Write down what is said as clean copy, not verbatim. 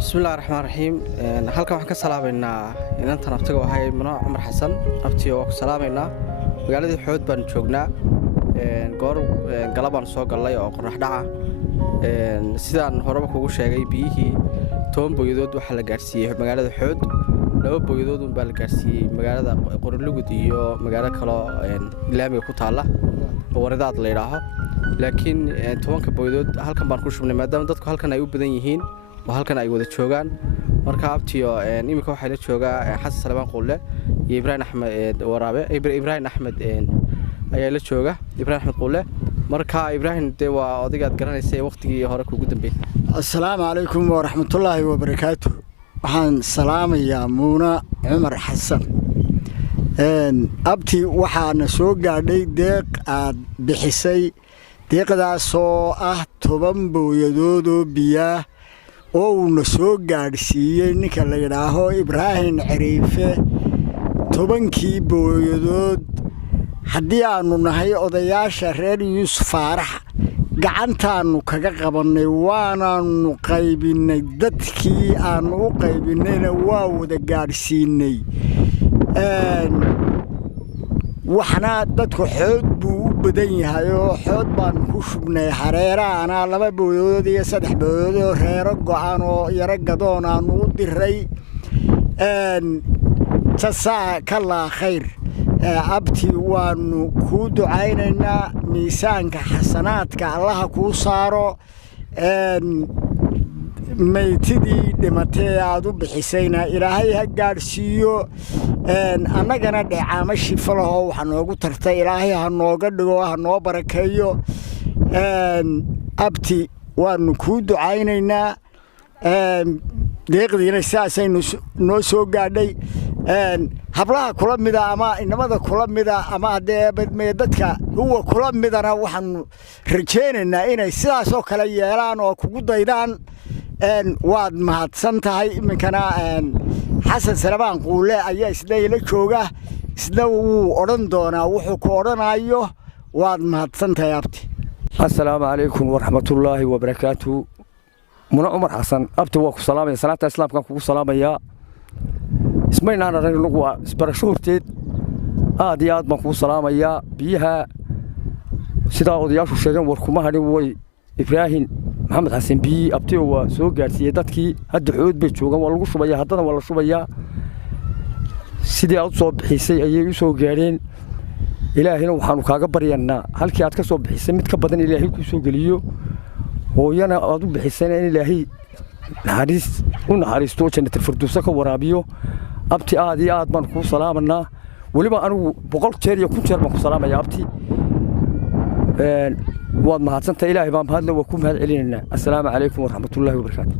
bismillahi raxmaan raxiim halkan waxaan ka salaameynaa inantan abtiga ahay Mano Cumar Xasan abtiga waa ku salaameynaa magaalada Xood baan joognaa goor galabaan soo galay oo qorax dhaca sidaan horeba kugu sheegay biyihii 10 boqodood waxa la gaarsiiyay magaalada Xood 2 boqodood baa la gaarsiiyay magaalada Qorlugud iyo magaalada kale laamiga ku taala waradaad la yiraahdo laakiin 10 boqodood halkan baan ku shubnay maadaama dadku halkan ay u badan yihiin halkan ay wada joogaan marka abtiyo imika waxa la joogaa Xasan Salmaan Qulle iyo Ibrahim Axmed Waraabe Ibrahim Axmed ayaa la jooga Ibrahim Axmed Qulle marka Ibrahim de waa odigaad garanaysay waqtigii hore kuugu dambeeyay assalaamu alaykum wa rahmatullaahi wa barakaatuh waxaan salaamayaa Mano Cumar Xasan abti waxaana soo gaadhay deeq aad bixisay deeqdaas oo ah 10 booyadood oo biyaha oo uu soo gaarsiiyay ninka la yiraahdo Ibrahim Cariife 10kii booyadood haddii aanu nahay odayaasha reer Yuusuf Faarax gacantaanu kaga qabanay waanaanu qaybinay dadkii aanu u qaybinayna waa wada gaarsiinay waxna dadku xoog buu u badan yahay oo xoog baan ku shubnay hareeraana 2 booyadood iyo 3 booyadood oo reero go'an oo yara gadoon aan u diray jazaaka Allah khayr abti waanu ku ducaynaynaa miisaanka xasanaadka Allah ku saaro maytidii dhimatay aad u bixisayna Ilaahay ha gaarsiiyo annagana dhacaama shifalaho waxa noogu tartay Ilaahay ha nooga dhigo ha noo barakeeyo abti waanu ku ducaynaynaa deeqdiina saasaynu noo soo gaadhay hablaha kula mida ama inamada kula mida ama badmay dadka huwa kula midana waxaan rajaynaynaa inay sidaas oo kale yeelaan oo kugu daydaan waad mahadsan tahay iminkana Xasan Salmaan Qulle ayaa isla jooga isla uu oran doonaa wuxuu ku oranayo waad mahadsan tahay abti assalaamu alaykum wa rahmatullaahi wa barakaatuh Mano Cumar Xasan abti waa ku salaamay salaanta islaamka kugu salaamaya ismayna arag lagu isbarashoorteed aad iyo aad baan ku salaamaya biyaha sida odayaashu sheegan war kuma hadhin way Ibrahim Maxamed Xasan bi abti waa soo gaarsiiyay dadkii hadda Xood bay joogan waa lagu shubaya haddana waa la shubaya sidii aad soo bixisay ayay u soo gaareen Ilaahina waxaanu kaaga baryanaa halkii aad ka soo bixisay mid ka badan Ilaahay ku soo galiyo hooyana aad u bixisay in Ilaahay naxariisto jannatul firdaws ka waraabiyo abti aad iyo aad baan ku salaamanaa waliba anigu 100 jeer iyo 1000 jeer baan ku salaamaya abti waad mahadsantahay Ilaahay baan mahadle waa ku mahad celinayna assalaamu alaykum wa rahmatullaahi wa barakaatuh